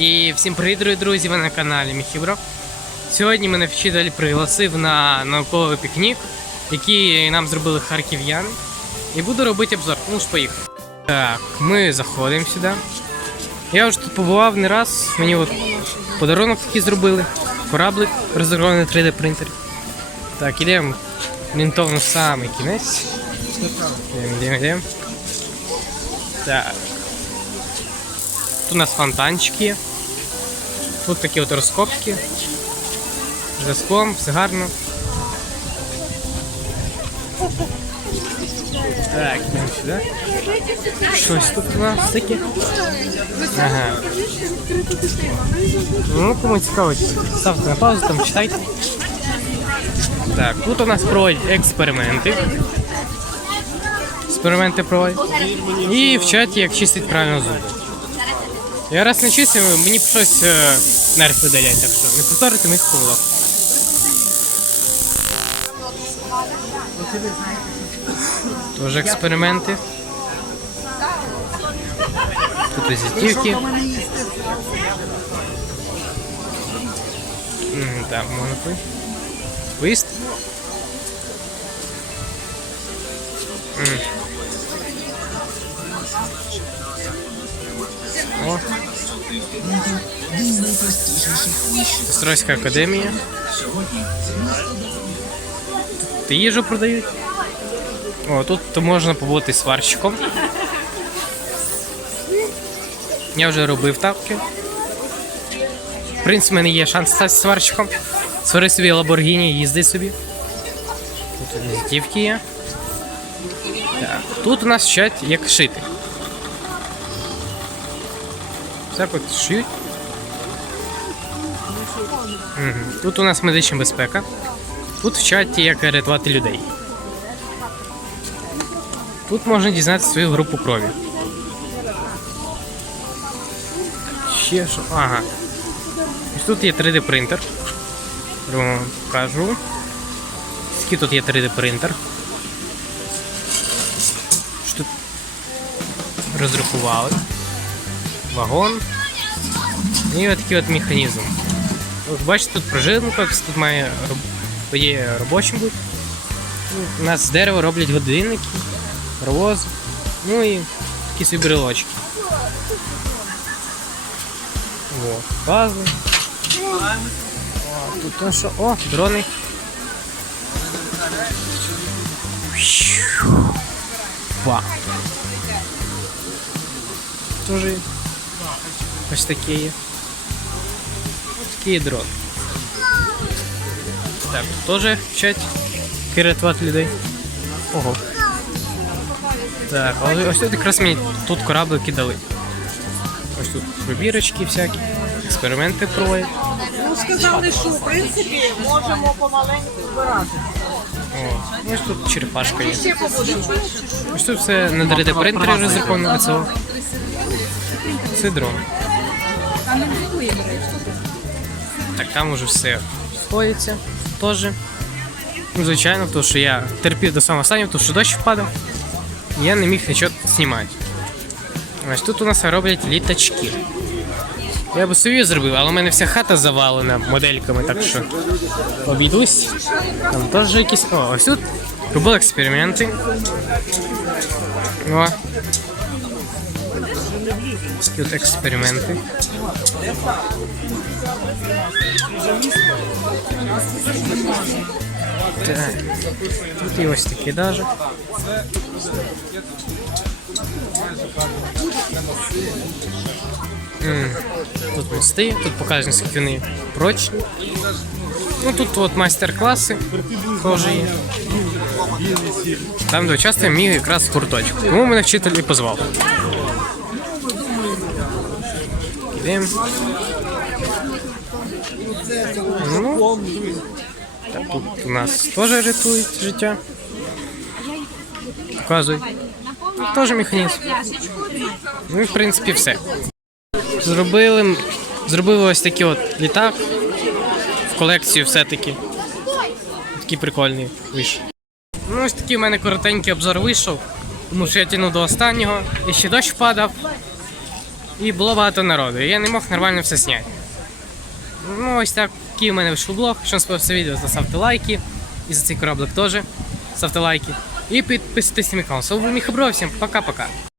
І всім привіт, дорогі друзі! Ви на каналі Міхібро. Сьогодні мене вчитель пригласив на науковий пікнік, який нам зробили харків'яни. І буду робити обзор. Ну ж поїхали. Так, ми заходимо сюди. Я вже тут побував не раз. Мені от подарунок такий зробили. Кораблик розроблений 3D принтері. Так, ідемо мінтовно в самий кінець. Йдемо, йдемо, йдемо. Так. Тут у нас фонтанчик є. Тут такі от розкопки. Зв'язком, все гарно. Так, йдемо сюди. Щось тут у нас таке. Ага. Ну, кому цікаво, ставте на паузу, там читайте. Так, тут у нас проводять експерименти. Експерименти проводять. І вчать, як чистить правильно зуби. Я раз не чистив, мені б щось е, нерв видалять, так що не повторюйте моїх помилок. Тоже експерименти. Тут візитівки. Так, можна пи- Поїсти? М. О. Острозька академія. Тут їжу продають. О, тут то можна побути сварщиком. Я вже робив тапки. В принципі, в мене є шанс стати сварщиком. Свари собі Ламборгіні, їзди собі. Тут візитівки є. Так, тут у нас вчать, як шити. Так от шиють. Тут у нас медична безпека. Тут вчать, як рятувати людей. Тут можна дізнатися свою групу крові. Ще що? Ага. Ось тут є 3D принтер. Покажу. Скільки тут є 3D принтер. Розрахували. Вагон. І от такий от механізм. От бачите, тут пружинка, тут має є робочим бути. Ну, У нас з дерева роблять годинники, паровоз, ну і такі собі брелочки. О, пазли. О, тут то що? О, дрони. Вау. Тоже ось такі є. Ось такі є. Так, тут теж вчать рятувати людей. Ого. Так, а ось тут якраз мені тут кораблики дали. Ось тут вибірочки всякі, експерименти проводять. Ну, сказали, що в принципі можемо помаленьку збирати. О, ось тут черепашка є. Ось тут все на 3D принтері розраховано. Це дрон. Так, там уже все сходиться теж. Ну, звичайно, тому що я терпів до самого останнього, тому що дощ впадав. І я не міг нічого знімати. Ось тут у нас роблять літачки. Я б собі зробив, але у мене вся хата завалена модельками, так що обійдусь. Там теж якісь. О, ось тут робили експерименти. О. От експерименти. Так. Тут і ось такі даже. М, Тут мости, тут показано, скільки вони прочні. Ну тут от майстер-класи теж є. Там, де участвує мій якраз гурточок. Тому мене вчитель і позвав. Ідемо. Ну, так, тут у нас теж рятують життя. Показують. Теж механізм. Ну і в принципі все. Зробили, зробили ось такий от літак. В колекцію все-таки. Такий прикольний вийшов. Ну, ось такий у мене коротенький обзор вийшов, тому що я тягнув до останнього. І ще дощ падав. І було багато народу. І я не мог нормально все зняти. Ну, ось такий в мене вийшов блог. Якщо вам сподобався відео, то ставте лайки. І за цей кораблик теж ставте лайки. І підписуйтесь на мій канал. З вами всім пока-пока.